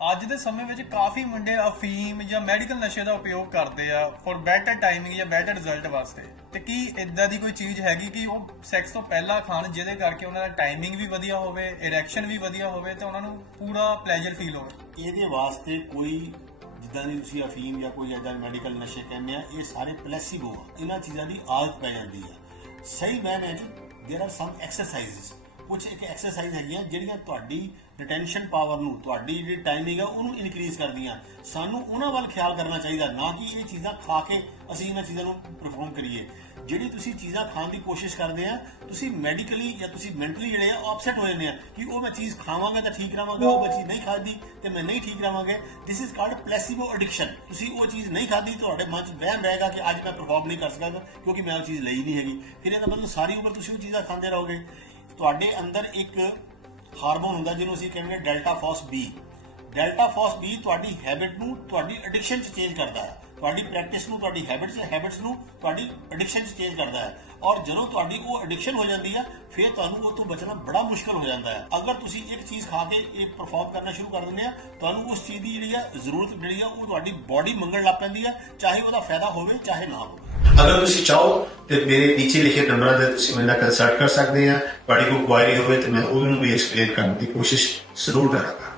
ਅੱਜ ਦੇ ਸਮੇਂ ਵਿੱਚ ਕਾਫੀ ਮੁੰਡੇ ਅਫੀਮ ਜਾਂ ਮੈਡੀਕਲ ਨਸ਼ੇ ਦਾ ਉਪਯੋਗ ਕਰਦੇ ਆ ਫੋਰ ਬੈਟਰ ਟਾਈਮਿੰਗ ਜਾਂ ਬੈਟਰ ਰਿਜ਼ਲਟ ਵਾਸਤੇ। ਤੇ ਕੀ ਇਦਾਂ ਦੀ ਕੋਈ ਚੀਜ਼ ਹੈਗੀ ਕਿ ਉਹ ਸੈਕਸ ਤੋਂ ਪਹਿਲਾਂ ਖਾਣ ਜਿਹਦੇ ਕਰਕੇ ਉਹਨਾਂ ਦਾ ਟਾਈਮਿੰਗ ਵੀ ਵਧੀਆ ਹੋਵੇ ਇਰੈਕਸ਼ਨ ਵੀ ਵਧੀਆ ਹੋਵੇ ਤੇ ਉਹਨਾਂ ਨੂੰ ਪੂਰਾ ਪਲੇਜ਼ਰ ਫੀਲ ਹੋਵੇ? ਇਹਦੇ ਵਾਸਤੇ ਕੋਈ ਜਿੱਦਾਂ ਦੀ ਤੁਸੀਂ ਅਫੀਮ ਜਾਂ ਕੋਈ ਇਦਾਂ ਮੈਡੀਕਲ ਨਸ਼ੇ ਕਹਿੰਦੇ ਆ, ਇਹ ਸਾਰੇ ਪਲੇਸੀਬੋ ਆ। ਇਹਨਾਂ ਚੀਜ਼ਾਂ ਦੀ ਆਦਤ ਪੈ ਜਾਂਦੀ ਆ। ਸਹੀ ਮੈਨੇ ਜੀ देयर आर सम एक्सरसाइजेस ਕੁਝ ਇੱਕ ਐਕਸਰਸਾਈਜ਼ ਹੈਗੀਆਂ ਜਿਹੜੀਆਂ ਤੁਹਾਡੀ ਰਿਟੈਂਸ਼ਨ ਪਾਵਰ ਨੂੰ, ਤੁਹਾਡੀ ਜਿਹੜੀ ਟਾਈਮਿੰਗ ਆ, ਉਹਨੂੰ ਇਨਕਰੀਜ਼ ਕਰਦੀਆਂ। ਸਾਨੂੰ ਉਹਨਾਂ ਵੱਲ ਖਿਆਲ ਕਰਨਾ ਚਾਹੀਦਾ, ਨਾ ਕਿ ਇਹ ਚੀਜ਼ਾਂ ਖਾ ਕੇ ਅਸੀਂ ਇਹਨਾਂ ਚੀਜ਼ਾਂ ਨੂੰ ਪਰਫਾਰਮ ਕਰੀਏ। ਜਿਹੜੀ ਤੁਸੀਂ ਚੀਜ਼ਾਂ ਖਾਣ ਦੀ ਕੋਸ਼ਿਸ਼ ਕਰਦੇ ਆ, ਤੁਸੀਂ ਮੈਡੀਕਲੀ ਜਾਂ ਤੁਸੀਂ ਮੈਂਟਲੀ ਜਿਹੜੇ ਆ ਅਪਸੈਟ ਹੋ ਜਾਂਦੇ ਆ ਕਿ ਉਹ ਮੈਂ ਚੀਜ਼ ਖਾਵਾਂਗਾ ਤਾਂ ਠੀਕ ਰਹਾਂਗਾ, ਉਹ ਮੈਂ ਚੀਜ਼ ਨਹੀਂ ਖਾਦੀ ਤੇ ਮੈਂ ਨਹੀਂ ਠੀਕ ਰਵਾਂਗੇ this is called placebo addiction ਤੁਸੀਂ ਉਹ ਚੀਜ਼ ਨਹੀਂ ਖਾਦੀ ਤੁਹਾਡੇ ਮਨ 'ਚ ਵਹਿਮ ਰਹੇਗਾ ਕਿ ਅੱਜ ਮੈਂ ਪਰਫਾਰਮ ਨਹੀਂ ਕਰ ਸਕਾਂਗਾ, ਕਿਉਂਕਿ ਮੈਂ ਉਹ ਚੀਜ਼ ਲਈ ਨਹੀਂ ਹੈਗੀ। ਫਿਰ ਇਹਦਾ ਮਤਲਬ ਸਾਰੀ ਉਮਰ ਤੁਸੀਂ ਉਹ ਚੀਜ਼ਾਂ ਖਾਂਦੇ ਰਹੋਗੇ। ਤੁਹਾਡੇ ਅੰਦਰ ਇੱਕ ਹਾਰਮੋਨ ਹੁੰਦਾ ਜਿਹਨੂੰ ਅਸੀਂ ਕਹਿੰਦੇ delta fos B delta fos B ਤੁਹਾਡੀ ਹੈਬਿਟ ਨੂੰ, ਤੁਹਾਡੀ ਐਡਿਕਸ਼ਨ 'ਚ ਚੇਂਜ ਕਰਦਾ ਹੈ। ਤੁਹਾਡੀ ਪ੍ਰੈਕਟਿਸ ਨੂੰ, ਤੁਹਾਡੀ ਹੈਬਿਟਸ ਹੈਬਿਟਸ ਨੂੰ ਤੁਹਾਡੀ ਐਡਿਕਸ਼ਨ 'ਚ ਚੇਂਜ ਕਰਦਾ ਹੈ। ਔਰ ਜਦੋਂ ਤੁਹਾਡੀ ਉਹ ਐਡਿਕਸ਼ਨ ਹੋ ਜਾਂਦੀ ਹੈ ਫਿਰ ਤੁਹਾਨੂੰ ਉਹ ਤੋਂ ਬਚਣਾ ਬੜਾ ਮੁਸ਼ਕਲ ਹੋ ਜਾਂਦਾ ਹੈ। ਅਗਰ ਤੁਸੀਂ ਇੱਕ ਚੀਜ਼ ਖਾ ਕੇ ਇਹ ਪਰਫਾਰਮ ਕਰਨਾ ਸ਼ੁਰੂ ਕਰ ਦਿੰਦੇ ਆ, ਤੁਹਾਨੂੰ ਉਸ ਚੀਜ਼ ਦੀ ਜਿਹੜੀ ਆ ਜ਼ਰੂਰਤ ਜਿਹੜੀ ਆ, ਉਹ ਤੁਹਾਡੀ ਬਾਡੀ ਮੰਗਣ ਲੱਗ ਪੈਂਦੀ ਹੈ ਚਾਹੇ ਉਹਦਾ ਫਾਇਦਾ ਹੋਵੇ, ਚਾਹੇ ਨਾ ਹੋਵੇ। ਅਗਰ ਤੁਸੀਂ ਚਾਹੋ ਤੇ ਮੇਰੇ ਨੀਚੇ ਲਿਖੇ ਨੰਬਰਾਂ ਤੇ ਤੁਸੀਂ ਮੇਰੇ ਨਾਲ ਕੰਸਲਟ ਕਰ ਸਕਦੇ ਆ। ਤੁਹਾਡੀ ਕੋਈ ਕੁਆਇਰੀ ਹੋਵੇ ਤੇ ਮੈਂ ਉਹਨੂੰ ਵੀ ਐਕਸਪਲੇਨ ਕਰਨ ਦੀ ਕੋਸ਼ਿਸ਼ ਜ਼ਰੂਰ ਕਰਾਂਗਾ।